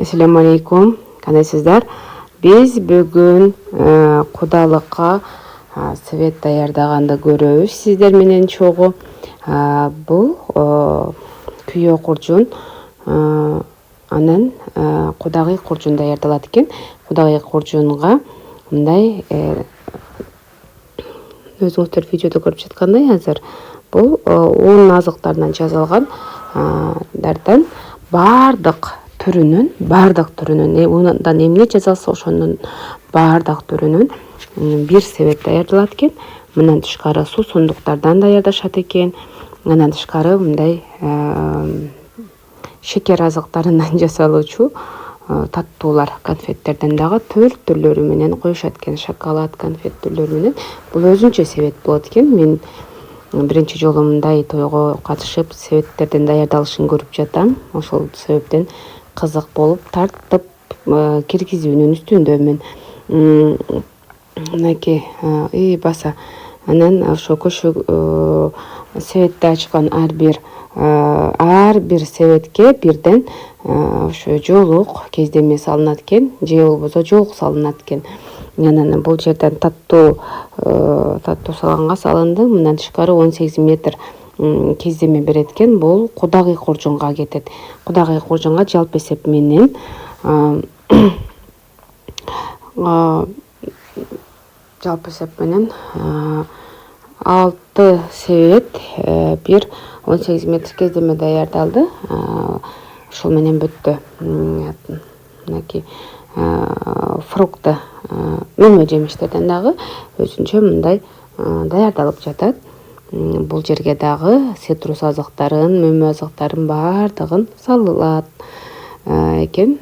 Assalamu alaikum. Kanasızlar. Biz bugün kudalыкка свет даярдаганды көрөбүз сиздер менен чогуу. Бул күйөө куржун анан кудагый куржун даярдалат экен. Кудагый куржунга мындай өзүңүздөр видеодо көрүп жаткандай азыр бул un азыктарынан жасалган дардан бардык түрүнүн ундан эмне жасалса ошонун бардык түрүнүн бир себет даярдалат экен. Мындан тышкары суусундуктардан даярдашат экен. Андан тышкары мындай шекер азыктарынан жасалуучу таттуулар, конфеттерден дагы түрлөрү менен коюшат экен. Шоколад, конфет түрлөрү менен. Бул өзүнчө себет болот экен. Мен биринчи жолу мындай тойго катышып, себеттерден даярдалышын көрүп жатам. Ошол себептен кызык болуп тартып киргизүүнүн үстүндөмүн. Мынакей баса. Анан ошо көшө себетти ачкан ар бир себетке бирден ошо жоолук кездеме салынат экен, же болбосо жоолук салынат экен. Анан бул жерден таттуу салганга салынды. Мындан тышкары 18 метр кездеме берет экен. Бул кудагый куржунга кетет. Кудагый куржунга жалпы эсеп менен 6 себет бир 18 метр кездеме даярдалды. Ошол менен бүттү. Мынакей фрукты, мөмө жемиштерден дагы өзүнчө мындай даярдалып жатат. Бул жерге дагы цитрус азыктарын, мөмө азыктарын бардыгын салылат экен.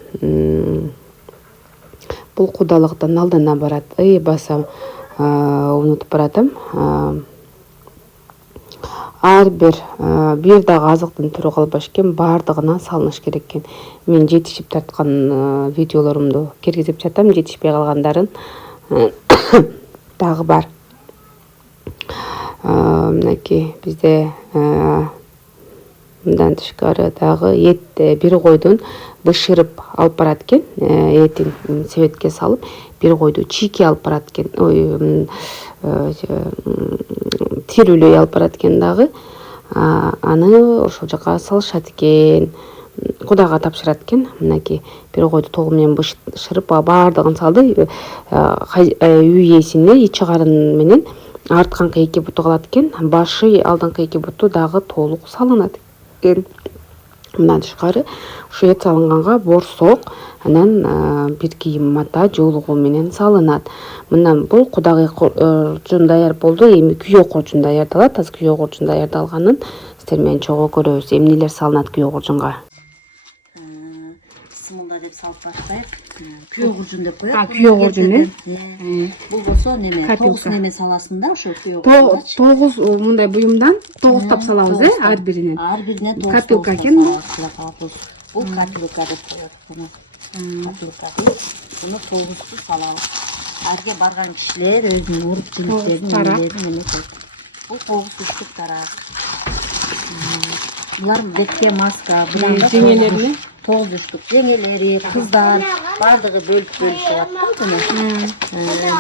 Бул кудалыктан алдына барат. Баса унутуп баратам. Ар бир дагы азыктын түрү калбаш экен, бардыгына салыныш керек экен. Мен жетишип тарткан видеолорумду киргизип жатам, жетишпей калгандарын дагы бар. Мынакей бизде мындан тышкары дагы эт бир койдун бышырып алып барат экен. Этин себетке салып, бир койду чийки алып барат экен. Тирүүлөй алып барат экен дагы. Аны ошол жака салышат экен. Кудага тапшырат экен. Мынакей бир койду толугу менен бышырып бардыгын салды. Үй ээсине ичи карын менен артканкы эки буту калат экен. Башы алдыңкы эки буту дагы толук салынат экен. Мындан тышкары ушу эт салынганга борсок, анан бир кийим мата жоолугу менен салынат. Мындан бул кудагый куржун даяр болду. Эми күйөө куржун даярдалат. Азыр күйөө куржун даярдалганын сиздер менен чогуу көрөбүз. Эмнелер салынат күйөө куржунга? Мында деп салып баштайт. Күйөө куржун деп коет. Күйөө куржун. Бул болсо неме, 9 неме саласың да, ошо күйөө куржун. 9 мындай буюмдан 9 тап салабыз, ар биринен. Ар биринен 9 капелка экен бул. Бул капелка деп коет. Капелка кылып, буну 9ту салабыз. Арга барган кишилер өзүнүн урукчулуктерин неме. Бул 9 үчтүк тарак. Булар бетке маска, булар жеңелерини 9 үчтүк жеңелери, кыздар бардыгы бөлүп бөлүшөт.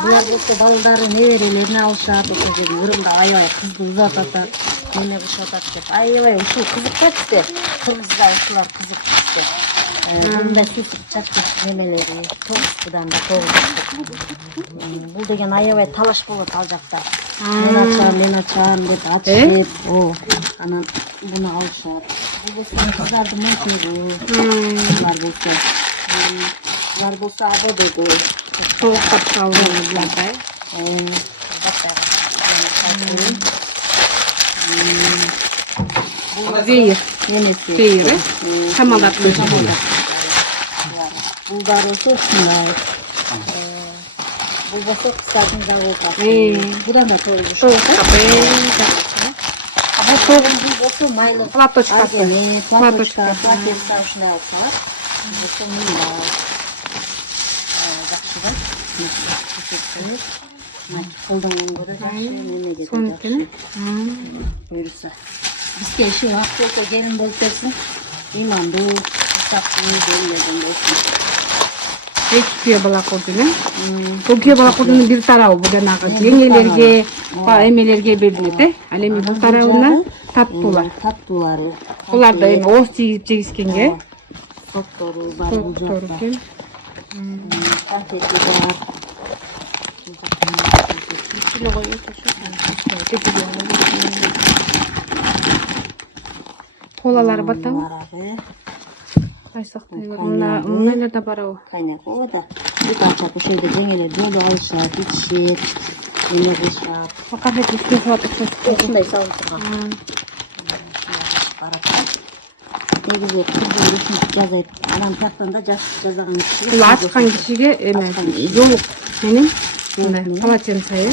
Булар болсо балдары неберелерине алышат, ошол жерден ырымда аябай кызды узатат, неме кылышат деп. Аябай ушул кызыкта бизде. Кыргызда ушулар кызык бизде. Мындай сүт чачкыч немелери 9-дан да 9. Бул деген аябай талаш болот ал жакта. Мен ачам деп атышып, анан буну алышат. Бул болсо кыздардын мынтыгы, булар болсо абодогу. Толуктап салынат булардай. Веер. Веер, шамалдап көчүрүлөт. Булдар болсо ушундай. Бул болсо кыздардын загулкасы. Будан да толугу. Бул болсо майлы. Платочкасы. Платочка ушундай алсалар. Болсо мындай. Жакшы да. Колдонгонго да жакшы, немеге да жакшы. Буюрса. Бизге иши вакыт болсо келин болуп берсин. Ыймандуу, Эки күйө бала курдун, бул күйө бала курдунун бир тарабы бул жанагы жеңелерге, эмелерге берилет, ал эми бул тарабына таттуулар. Таттуулары. Буларды эми ооз тийгип жегискенге. Соктору бар бул Соктору жакта. экен. Конфети бар. Колалары батабы? Барабы. Кайсыкты мынайлар да барабы? Кайнак о да. Бут ачап ошойдо жеңелер жолу алышат, ичишет, эме кылышат. Кафе үстүнө салат коюп. Ушундай салып турган. Негизи кыргыз ушинтип жазайт. Анан тияктан да жазаган киши. Бул ачкан кишиге эме жолук менен мындай полотенце.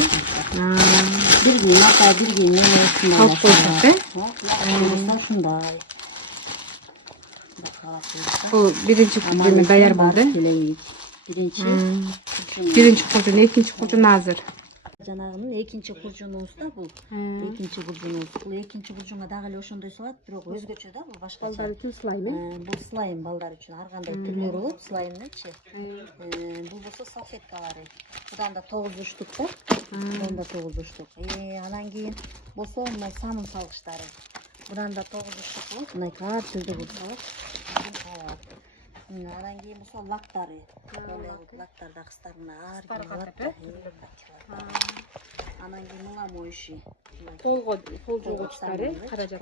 Bir gün hatta bir gün ne olsun Алып коюшат, ушундай. Бул биринчи эме даяр болду. Биринчи куржун, экинчи куржун азыр. Жанагынын экинчи куржунубуз да бул. Экинчи куржунубуз. Бул экинчи куржунга дагы эле ошондой салат, бирок өзгөчө да бул башкача. Балдар үчүн слайм, Бул слайм балдар үчүн ар кандай түрлөрү болот слаймдычы. Бул болсо салфеткалары. Будан да 9 штук да. Будан да 9 штук. Анан кийин болсо мына самын салгычтары. Будан да 9 штук болот. Мына ар түрдүү бул салат. Анан кийин болсо лактары. Лактар да кыздарына ар ким алат. Анан кийин мула моющий. Колго кол жуугучтары, каражат.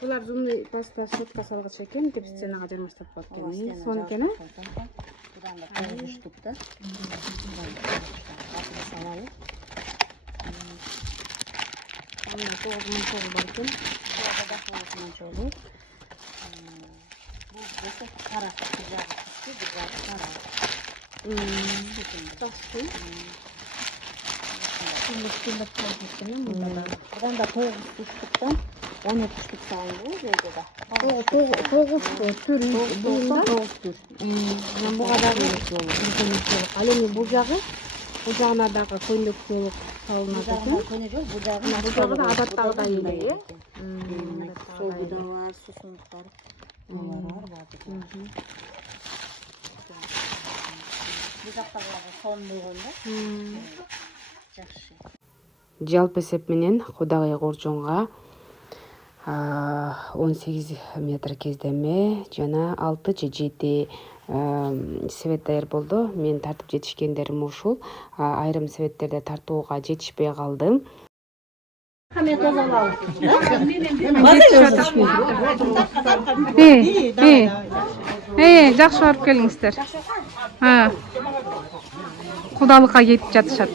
Булар зумный паста щетка салгыч экен, гипсценага жармаштап коет экен. Сон экен, Будан да 9 штук да. Салалы. Анан 9 бар экен. Бул болсо кара жагы, бир жагы кара. Будан да 9 штуктан 12 штук салынды жейде да. 9 түр буюнда. 9 түр. Буга дагы ал эми бул жагына дагы көйнөк жолук салынат экен. Көне жол бул жагы да адатталган эле, Сол да бар, сусундуктар. Алар бар. Бул жактагыларга сон болгон да. Жакшы. Жалпы эсеп менен Кудагай Куржунга 18 метр кездеме жана 6 же 7 свет даяр болду. Мен тартып жетишкендерим ушул. Айрым светтерде тартууга жетишпей калдым. Мен тозалабыз. Жакшы барып келиңиздер. Кудалыкка кетип жатышат.